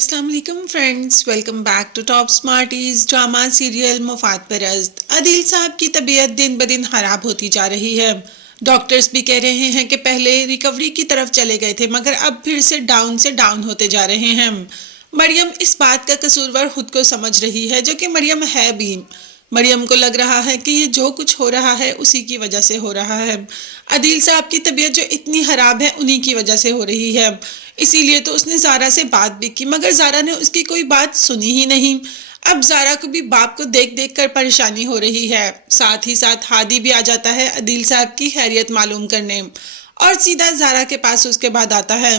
अस्सलाम वालेकुम friends, welcome back to Top Smarties. Drama serial Mufad Parast. Adeel साहब की तबीयत दिन ब दिन खराब होती जा रही है। डॉक्टर्स भी कह रहे हैं कि पहले रिकवरी की तरफ चले गए थे मगर अब फिर से डाउन होते जा रहे हैं। मरियम इस बात का कसूरवार खुद को समझ रही है, जो कि मरियम है भी। मरियम को लग रहा है कि ये जो कुछ हो रहा है उसी की वजह से हो रहा है। अदील साहब की तबीयत जो इतनी खराब है उन्हीं की वजह से हो रही है। इसीलिए तो उसने ज़ारा से बात भी की मगर ज़ारा ने उसकी कोई बात सुनी ही नहीं। अब ज़ारा को भी बाप को देख देख कर परेशानी हो रही है। साथ ही साथ हादी भी आ जाता है अदील साहब की खैरियत मालूम करने, और सीधा ज़ारा के पास उसके बाद आता है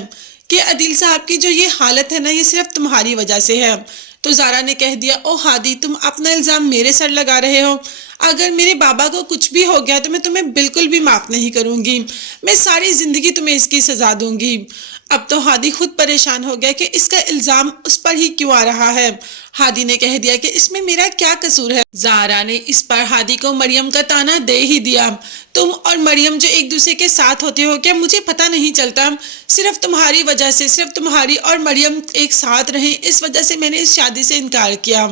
कि अदील साहब की जो ये हालत है ना, ये सिर्फ तुम्हारी वजह से है। तो ज़ारा ने कह दिया, ओ हादी, तुम अपना इल्ज़ाम मेरे सर लगा रहे हो। अगर मेरे बाबा को कुछ भी हो गया तो मैं तुम्हें बिल्कुल भी माफ़ नहीं करूँगी। मैं सारी ज़िंदगी तुम्हें इसकी सज़ा दूंगी। अब तो हादी खुद परेशान हो गया कि इसका इल्ज़ाम उस पर ही क्यों आ रहा है। हादी ने कह दिया कि इसमें मेरा क्या कसूर है। ज़ारा ने इस पर हादी को मरियम का ताना दे ही दिया। तुम और मरियम जो एक दूसरे के साथ होते हो, क्या मुझे पता नहीं चलता? सिर्फ तुम्हारी वजह से, सिर्फ तुम्हारी और मरियम एक साथ रहे, इस वजह से मैंने इस शादी से इनकार किया।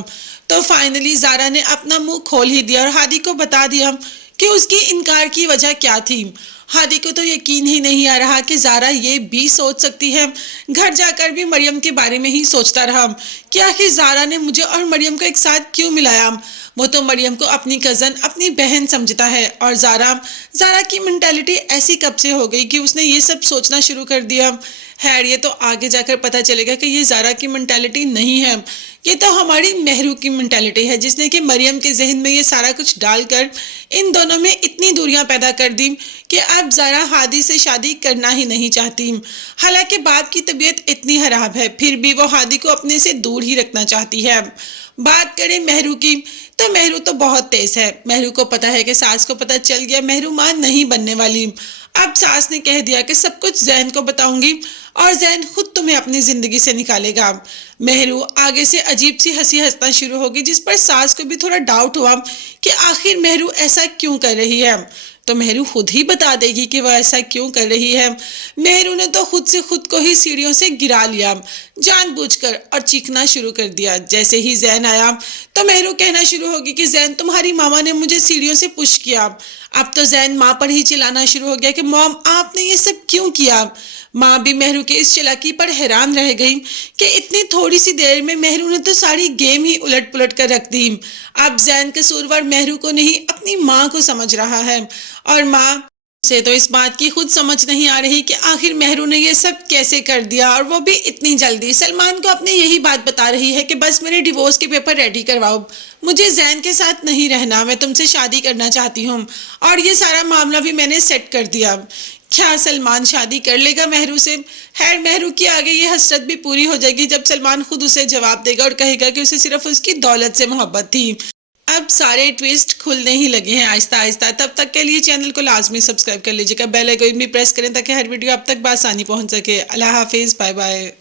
तो फाइनली ज़ारा ने अपना मुंह खोल ही दिया और हादी को बता दिया कि उसकी इनकार की वजह क्या थी। हादी को तो यकीन ही नहीं आ रहा कि ज़ारा ये भी सोच सकती है। घर जाकर भी मरियम के बारे में ही सोचता रहा कि आखिर ज़ारा ने मुझे और मरियम को एक साथ क्यों मिलाया। वो तो मरियम को अपनी कज़न, अपनी बहन समझता है, और ज़ारा की मेंटालिटी ऐसी कब से हो गई कि उसने ये सब सोचना शुरू कर दिया। खैर, ये तो आगे जाकर पता चलेगा कि ये ज़ारा की मेंटालिटी नहीं है, ये तो हमारी महरू की मेंटालिटी है, जिसने कि मरियम के जहन में ये सारा कुछ डालकर इन दोनों में इतनी दूरियां पैदा कर दी कि अब ज़ारा हादी से शादी करना ही नहीं चाहती। हालांकि बाप की तबीयत इतनी खराब है, फिर भी वो हादी को अपने से दूर ही रखना चाहती है। बात करें महरू की, तो महरू तो बहुत तेज है। महरू को पता है कि सास को पता चल गया, महरू मां नहीं बनने वाली। अब सास ने कह दिया कि सब कुछ जैन को बताऊंगी और जैन खुद तुम्हें अपनी जिंदगी से निकालेगा। महरू आगे से अजीब सी हंसी हंसना शुरू होगी, जिस पर सास को भी थोड़ा डाउट हुआ कि आखिर महरू ऐसा क्यों कर रही है। तो महरू खुद ही बता देगी कि वह ऐसा क्यों कर रही है। महरू ने तो खुद से खुद को ही सीढ़ियों से गिरा लिया जानबूझकर और चीखना शुरू कर दिया। जैसे ही जैन आया तो महरू कहना शुरू होगी कि जैन, तुम्हारी मामा ने मुझे सीढ़ियों से पुश किया। अब तो जैन माँ पर ही चिल्लाना शुरू हो गया कि मॉम, आपने ये सब क्यों किया। माँ भी महरू के इस चालाकी पर हैरान रह गई कि इतनी थोड़ी सी देर में महरू ने तो सारी गेम ही उलट पुलट कर रख दी। अब जैन कसूरवार महरू को नहीं, अपनी माँ को समझ रहा है, और माँ से तो इस बात की खुद समझ नहीं आ रही कि आखिर महरू ने ये सब कैसे कर दिया, और वो भी इतनी जल्दी। सलमान को अपने यही बात बता रही है कि बस मेरे डिवोर्स के पेपर रेडी करवाओ, मुझे जैन के साथ नहीं रहना, मैं तुमसे शादी करना चाहती हूँ, और ये सारा मामला भी मैंने सेट कर दिया। क्या सलमान शादी कर लेगा महरू से? खैर, महरू की आगे ये हसरत भी पूरी हो जाएगी जब सलमान खुद उसे जवाब देगा और कहेगा कि उसे सिर्फ उसकी दौलत से मोहब्बत थी। अब सारे ट्विस्ट खुलने ही लगे हैं आहिस्ता आहिस्ता। तब तक के लिए चैनल को लाजमी सब्सक्राइब कर लीजिएगा, बेल आइकन भी प्रेस करें ताकि हर वीडियो आप तक बआसानी पहुंच सके। अल्लाह हाफिज़, बाय बाय।